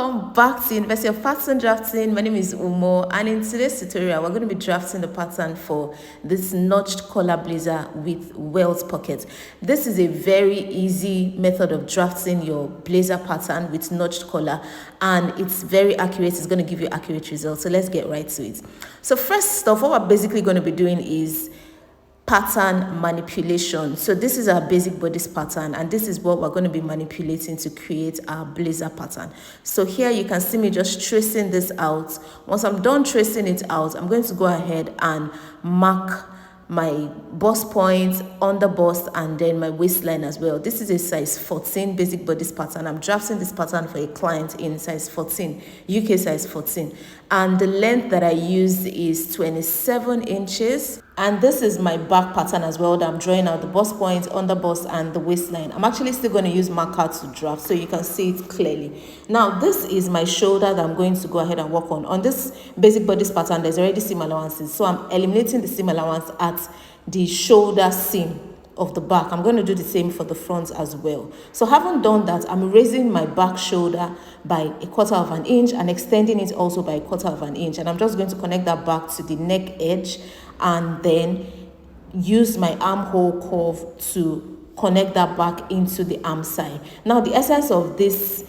Welcome back to University of Pattern Drafting. My name is Umo, and in today's tutorial we're going to be drafting the pattern for this notched collar blazer with Welt pockets. This is a very easy method of drafting your blazer pattern with notched collar, and it's very accurate. It's going to give you accurate results. So let's get right to it. So first off, what we're basically going to be doing is pattern manipulation. So this is our basic bodice pattern, and this is what we're going to be manipulating to create our blazer pattern. So here you can see me just tracing this out. Once I'm done tracing it out, I'm going to go ahead and mark my bust point, under bust, and then my waistline as well. This is a size 14 basic bodice pattern. I'm drafting this pattern for a client in size 14, UK size 14, and the length that I use is 27 inches. And this is my back pattern as well, that I'm drawing out the bust point, under bust, and the waistline. I'm actually still going to use marker to draft so you can see it clearly. Now this is my shoulder that I'm going to go ahead and work on. On this basic bodice pattern, there's already seam allowances, so I'm eliminating the seam allowance at the shoulder seam of the back. I'm going to do the same for the front as well. So having done that, I'm raising my back shoulder by 1/4 of an inch and extending it also by 1/4 of an inch, and I'm just going to connect that back to the neck edge and then use my armhole curve to connect that back into the arm side. Now the essence of this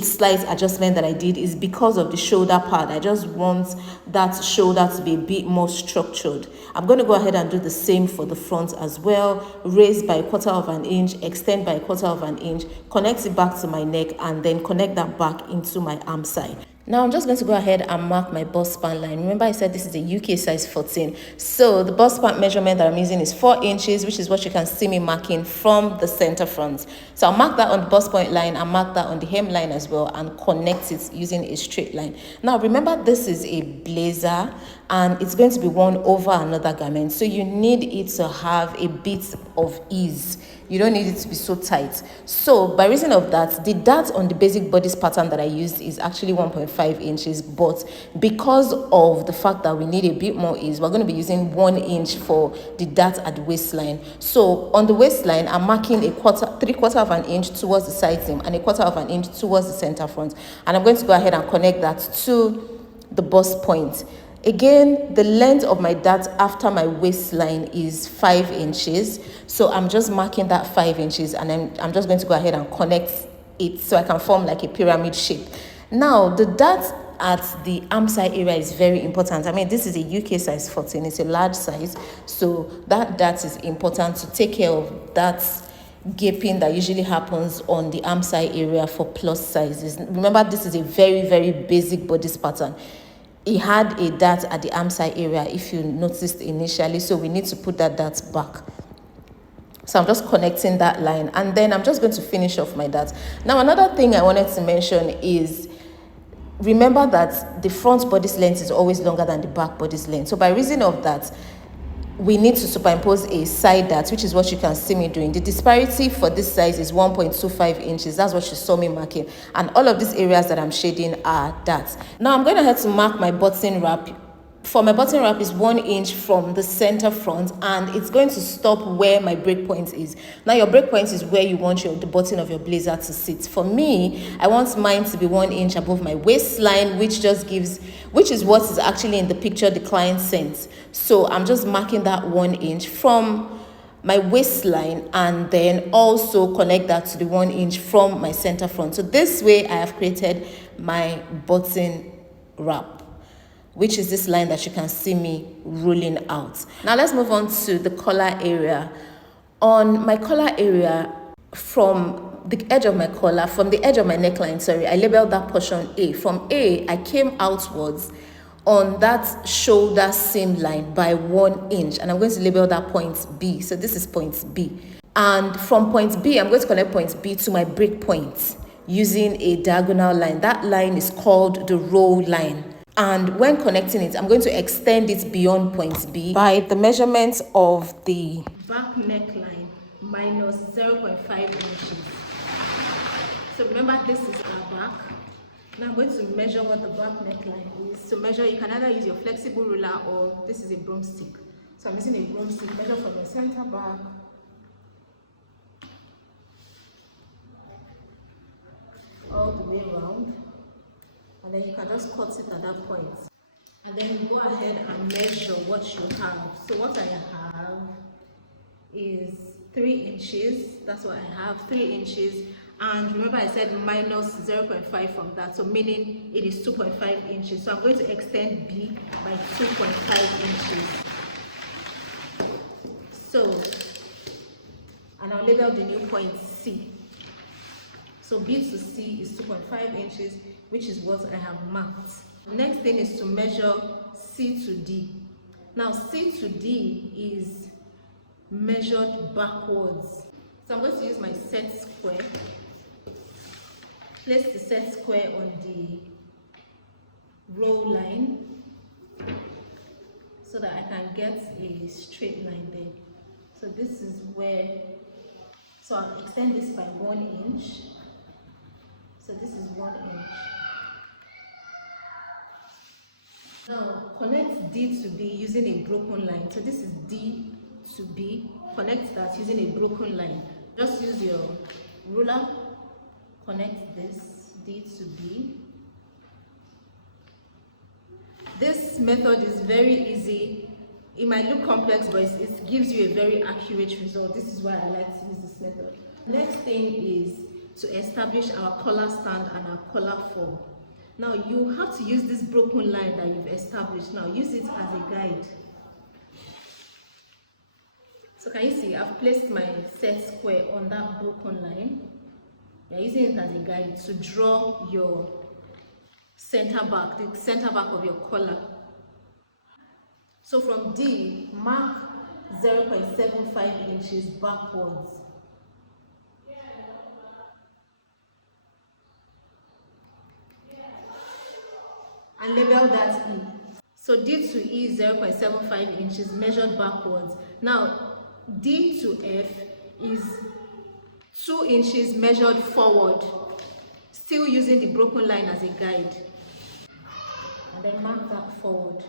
slight adjustment that I did is because of the shoulder part. I just want that shoulder to be a bit more structured. I'm going to go ahead and do the same for the front as well. Raise by 1/4 of an inch, extend by 1/4 of an inch, connect it back to my neck, and then connect that back into my arm side. Now I'm just going to go ahead and mark my bust span line. Remember I said this is a UK size 14. So the bust span measurement that I'm using is 4 inches, which is what you can see me marking from the center front. So I'll mark that on the bust point line, I'll mark that on the hem line as well, and connect it using a straight line. Now remember, this is a blazer and it's going to be worn over another garment, so you need it to have a bit of ease. You don't need it to be so tight. So by reason of that, the dart on the basic bodice pattern that I used is actually 1.5 inches, but because of the fact that we need a bit more ease, we're going to be using 1 inch for the dart at the waistline. So on the waistline, I'm marking 3/4 of an inch towards the side seam and 1/4 of an inch towards the center front, and I'm going to go ahead and connect that to the bust point. Again, the length of my dart after my waistline is 5 inches. So I'm just marking that 5 inches, and I'm just going to go ahead and connect it so I can form like a pyramid shape. Now, the dart at the arm side area is very important. I mean, this is a UK size 14. It's a large size. So that dart is important to take care of that gaping that usually happens on the arm side area for plus sizes. Remember, this is a very, very basic bodice pattern. It had a dart at the arm side area if you noticed initially, so we need to put that dart back. So I'm just connecting that line, and then I'm just going to finish off my dart. Now another thing I wanted to mention is, remember that the front bodice length is always longer than the back bodice length. So by reason of that, we need to superimpose a side dart, which is what you can see me doing. The disparity for this size is 1.25 inches. That's what you saw me marking. And all of these areas that I'm shading are darts. Now I'm going to have to mark my button wrap. For my button wrap is 1 inch from the center front, and it's going to stop where my break point is. Now your break point is where you want the button of your blazer to sit. For me, I want mine to be 1 inch above my waistline, which is what is actually in the picture the client sent. So I'm just marking that 1 inch from my waistline, and then also connect that to the 1 inch from my center front. So this way I have created my button wrap, which is this line that you can see me rolling out. Now let's move on to the collar area. On my collar area, from the edge of my collar, from the edge of my neckline, I labeled that portion A. From A, I came outwards on that shoulder seam line by 1 inch, and I'm going to label that point B. So this is point B. And from point B, I'm going to connect point B to my break point using a diagonal line. That line is called the roll line. And when connecting it, I'm going to extend it beyond point B by the measurement of the back neckline minus 0.5 inches. So remember, this is our back. Now I'm going to measure what the back neckline is. To measure, you can either use your flexible ruler, or this is a broomstick. So I'm using a broomstick. Measure from your center back all the way around. and then you can just cut it at that point. And then go ahead and measure what you have. So what I have is 3 inches. That's what I have, 3 inches. And remember I said minus 0.5 from that, so meaning it is 2.5 inches. So I'm going to extend B by 2.5 inches. So, and I'll label the new point C. So B to C is 2.5 inches, which is what I have marked. The next thing is to measure C to D. Now C to D is measured backwards. So I'm going to use my set square. Place the set square on the row line so that I can get a straight line there. So this is where, so I'll extend this by 1 inch. So this is 1 inch. Now connect D to B using a broken line. So this is D to B. Connect that using a broken line. Just use your ruler. Connect this D to B. This method is very easy. It might look complex, but it gives you a very accurate result. This is why I like to use this method. Next thing is to establish our collar stand and our collar form. Now you have to use this broken line that you've established. Now use it as a guide. So can you see I've placed my set square on that broken line. You're using it as a guide to draw your center back, the center back of your collar. So from D, mark 0.75 inches backwards. And label that E. So D to E is 0.75 inches measured backwards. Now D to F is 2 inches measured forward, still using the broken line as a guide. And then mark that forward.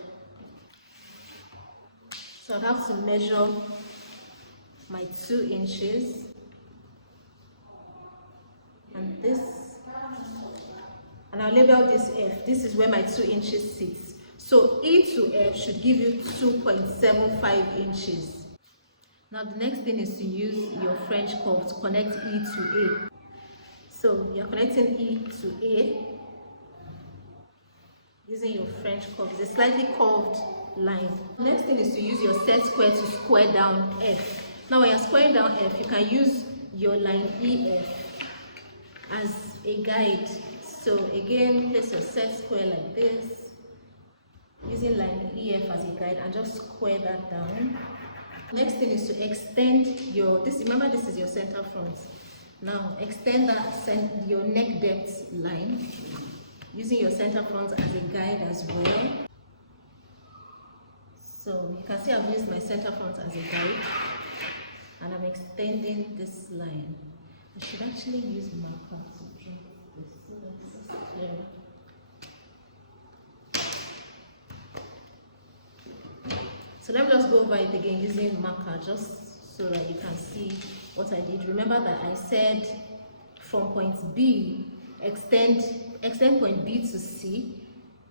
So I have to measure my 2 inches and this, and I'll label this F. This is where my 2 inches sits. So E to F should give you 2.75 inches. Now the next thing is to use your French curve to connect E to A. So you're connecting E to A using your French curve. It's a slightly curved line. The next thing is to use your set square to square down F. Now when you're squaring down F, you can use your line EF as a guide. So again, place your set square like this, using line EF as a guide, and just square that down. Next thing is to extend your, remember this is your center front. Now extend that your neck depth line using your center front as a guide as well. So you can see I've used my center front as a guide and I'm extending this line. I should actually use marker to draw this so that this is clear. So let me just go over it again using marker just so that you can see what I did. Remember that I said from point B, extend point B to C,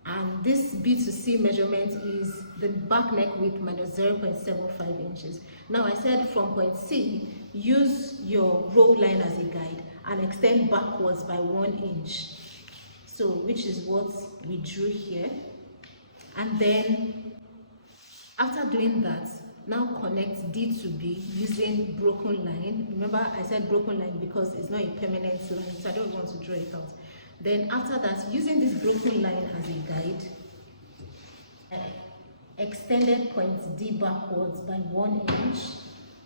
and this B to C measurement is the back neck width minus 0.75 inches. Now I said from point C, use your row line as a guide and extend backwards by 1 inch. So which is what we drew here. And then after doing that, now connect D to B using broken line. Remember I said broken line because it's not a permanent line, so I don't want to draw it out. Then after that, using this broken line as a guide, extended point D backwards by 1 inch,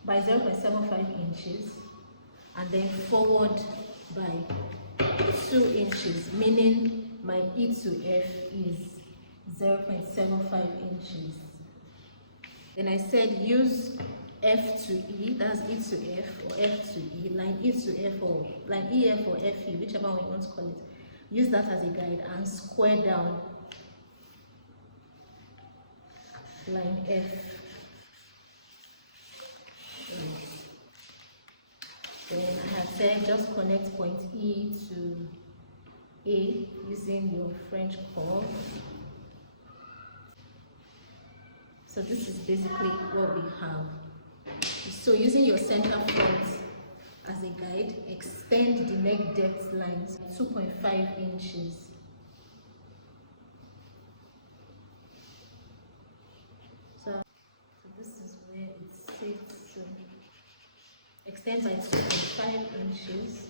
by 0.75 inches, and then forward by 2 inches, meaning my E to F is 0.75 inches. Then I said use F to E, that's E to F or F to E, line E to F or line EF or FE, whichever one you want to call it. Use that as a guide and square down line F. Then I had said just connect point E to A using your French curve. So this is basically what we have. So using your center front as a guide, extend the neck depth lines 2.5 inches. So this is where it sits. So extend by 2.5 inches.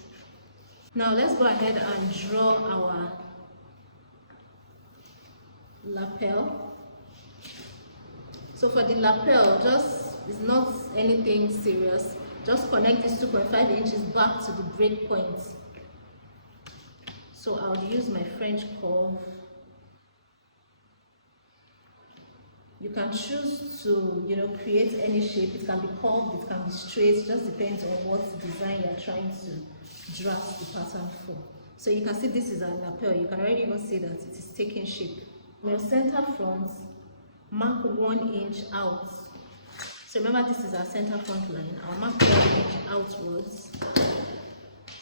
Now let's go ahead and draw our lapel. So for the lapel, it's not anything serious. Just connect this 2.5 inches back to the break point. So I'll use my French curve. You can choose to, create any shape. It can be curved, it can be straight. It just depends on what design you're trying to draft the pattern for. So you can see this is a lapel. You can already even see that it is taking shape. On your center front, mark 1 inch out. So remember, this is our center front line. I'll mark 1 inch outwards.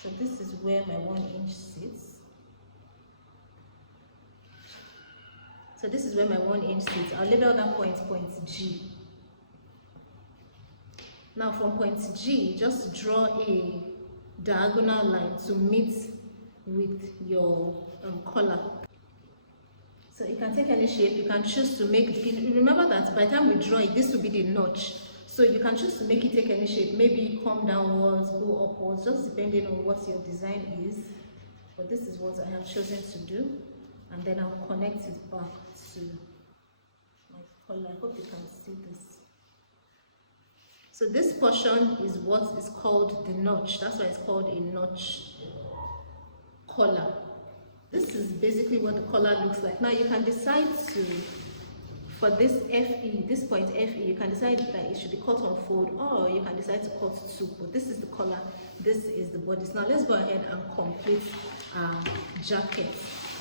So this is where my 1 inch sits. So this is where my 1 inch sits. I'll label that point G. Now from point G, just draw a diagonal line to meet with your collar. So you can take any shape. You can choose to make, remember that by the time we draw it, this will be the notch. So you can choose to make it take any shape. Maybe come downwards, go upwards, just depending on what your design is. But this is what I have chosen to do. And then I'll connect it back to my collar. I hope you can see this. So this portion is what is called the notch. That's why it's called a notch collar. This is basically what the collar looks like. Now you can decide to, for this FE, this point FE, you can decide that it should be cut on fold, or you can decide to cut two. But this is the collar, this is the bodice. Now let's go ahead and complete our jacket.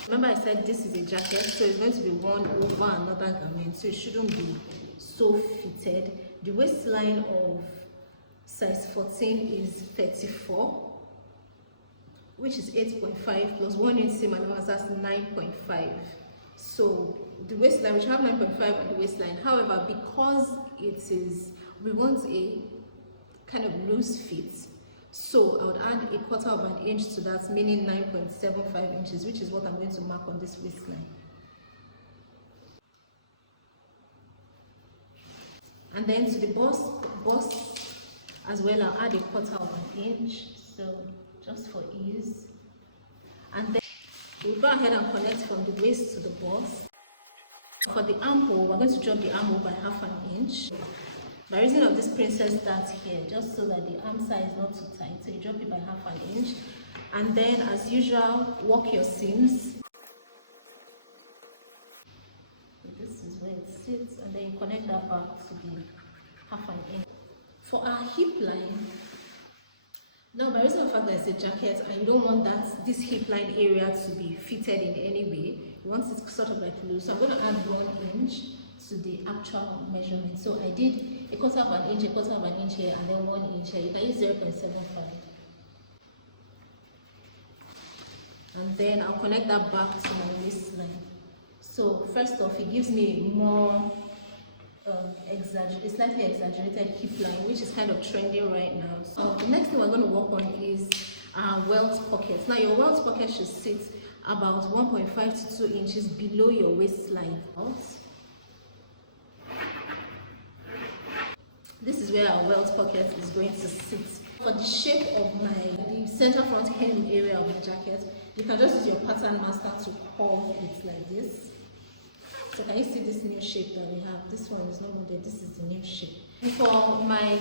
Remember I said this is a jacket, so it's going to be worn over another garment, so it shouldn't be so fitted. The waistline of size 14 is 34, which is 8.5 plus 1 inch seam allowance, that's 9.5. So the waistline, we should have 9.5 on the waistline. However, because we want a kind of loose fit, so I would add a 1/4 of an inch to that, meaning 9.75 inches, which is what I'm going to mark on this waistline. And then to the bust as well, I'll add a 1/4 of an inch, so just for ease. And then we'll go ahead and connect from the waist to the bust. For the armhole, we're going to drop the armhole by 1/2 inch. By reason of this princess dart here, just so that the arm side is not too tight, so you drop it by 1/2 inch. And then, as usual, work your seams. So this is where it sits, and then you connect that back to the 1/2 inch. For our hip line, now by reason of the fact that it's a jacket and you don't want this hip line area to be fitted in any way, you want it sort of like loose. So I'm going to add 1 inch to the actual measurement. So I did a 1/4 of an inch, a 1/4 of an inch here, and then 1 inch here. You can use 0.75. And then I'll connect that back to my waistline. So first off, it gives me more slightly exaggerated hip line, which is kind of trending right now. So the next thing we're going to work on is our welt pocket. Now your welt pocket should sit about 1.5 to 2 inches below your waistline. This is where our welt pocket is going to sit. For the shape of the center front hem area of the jacket, you can just use your pattern master to curve it like this. So can you see this new shape that we have? This one is no more there. This is the new shape. For my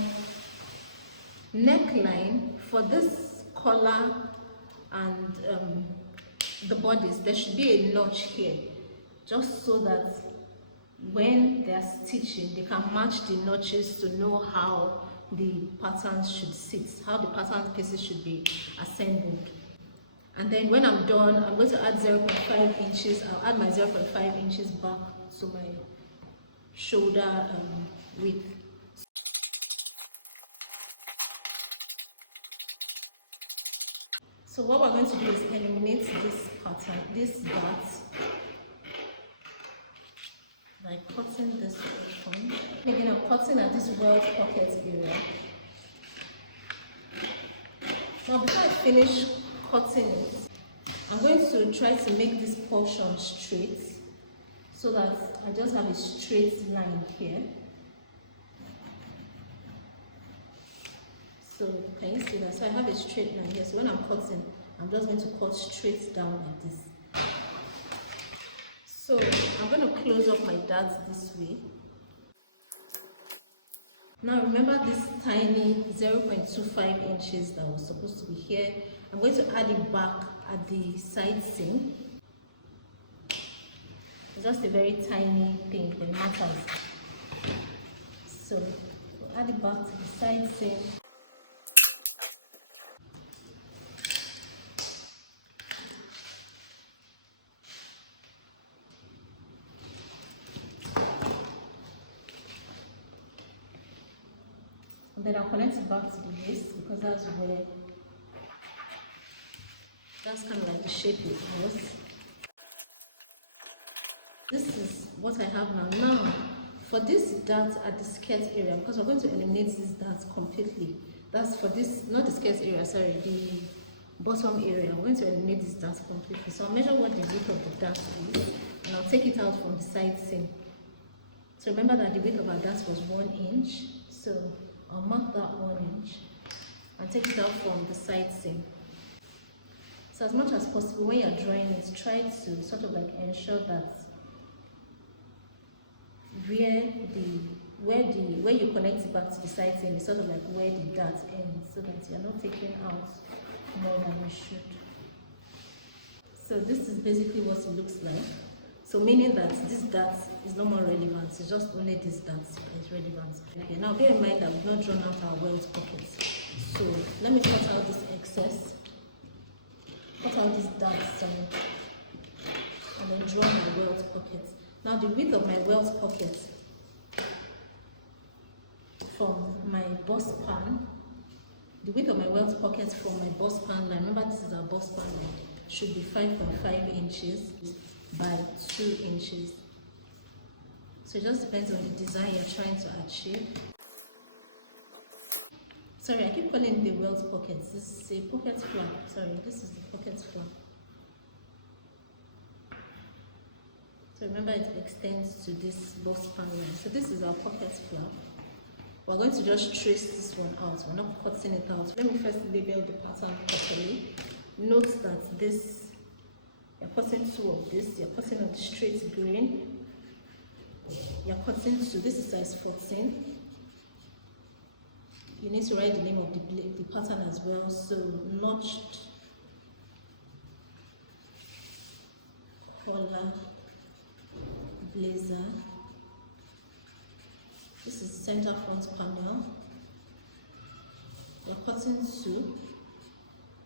neckline, for this collar and the bodice, there should be a notch here, just so that when they are stitching, they can match the notches to know how the patterns should sit, how the pattern pieces should be assembled. And then when I'm done, I'm going to add 0.5 inches. I'll add my 0.5 inches back to my shoulder width. So what we're going to do is eliminate this pattern, this dot, by cutting this open. Again, I'm cutting at this welt pocket area. Now before I finish cutting it, I'm going to try to make this portion straight so that I just have a straight line here. So can you see that? So I have a straight line here. So when I'm cutting, I'm just going to cut straight down like this. So I'm going to close up my darts this way. Now remember this tiny 0.25 inches that was supposed to be here. I'm going to add it back at the side seam. It's just a very tiny thing, but it matters. So we'll add it back to the side seam. And then I'll connect it back to the waist because that's kind of like the shape it was. This is what I have now. Now, for this dart at the skirt area, because we're going to eliminate this dart completely. That's for this, not the skirt area, sorry, the bottom area. We're going to eliminate this dart completely. So I'll measure what the width of the dart is, and I'll take it out from the side seam. So remember that the width of our dart was 1 inch. So I'll mark that 1 inch and take it out from the side seam. So as much as possible, when you're drawing it, try to sort of like ensure that where you connect it back to the side seam is sort of like where the dart ends, so that you're not taking out more than you should. So this is basically what it looks like. So meaning that this dart is no more relevant, it's just only this dart that is relevant. Okay, now bear in mind that we've not drawn out our welt pockets. So let me cut out this excess, cut out this dart, and then draw my welt pocket. Now the width of my welt pocket from my bust pan, the width of my welt pocket from my bust pan line, remember this is our bust pan line, should be 5.5 inches by 2 inches. So it just depends on the design you're trying to achieve. Sorry, I keep calling the welt pockets. This is a pocket flap. Sorry, this is the pocket flap. So remember it extends to this bust pan line. So this is our pocket flap. We're going to just trace this one out. We're not cutting it out. Let me first label the pattern properly. Note that this, you're cutting 2 of this. You're cutting on the straight grain. You're cutting 2. This is size 14. You need to write the name of the pattern as well. So notched collar blazer. This is center front panel. You're cutting 2.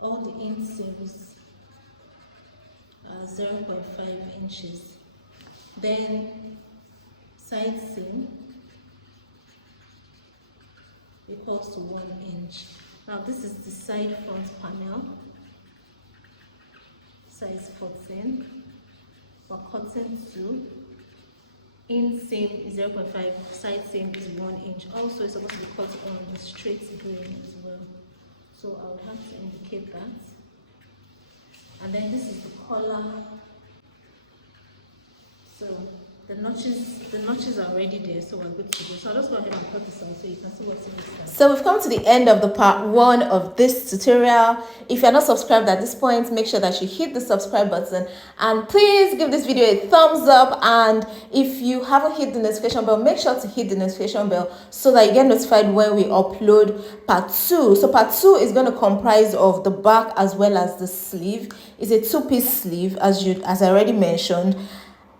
All the inseams are 0.5 inches. Then side seam equals to 1 inch. Now this is the side front panel, size 14. We're cutting 2. Inseam is 0.5, side seam is 1 inch. Also, it's supposed to be cut on the straight grain as well. So I would have to indicate that. And then this is the collar. So the notches are already there, so we're good to go. So I'll just go ahead and cut this out so you can see what it looks like. So we've come to the end of the part 1 of this tutorial. If you're not subscribed at this point, make sure that you hit the subscribe button and please give this video a thumbs up. And if you haven't hit the notification bell, make sure to hit the notification bell so that you get notified when we upload part 2. So part 2 is going to comprise of the back as well as the sleeve. It's a 2-piece sleeve, as I already mentioned.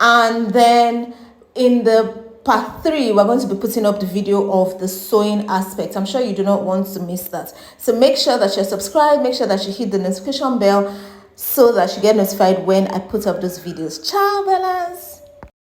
And then in the part 3, we're going to be putting up the video of the sewing aspect. I'm sure you do not want to miss that. So make sure that you're subscribed, make sure that you hit the notification bell so that you get notified when I put up those videos. Ciao, Bellas!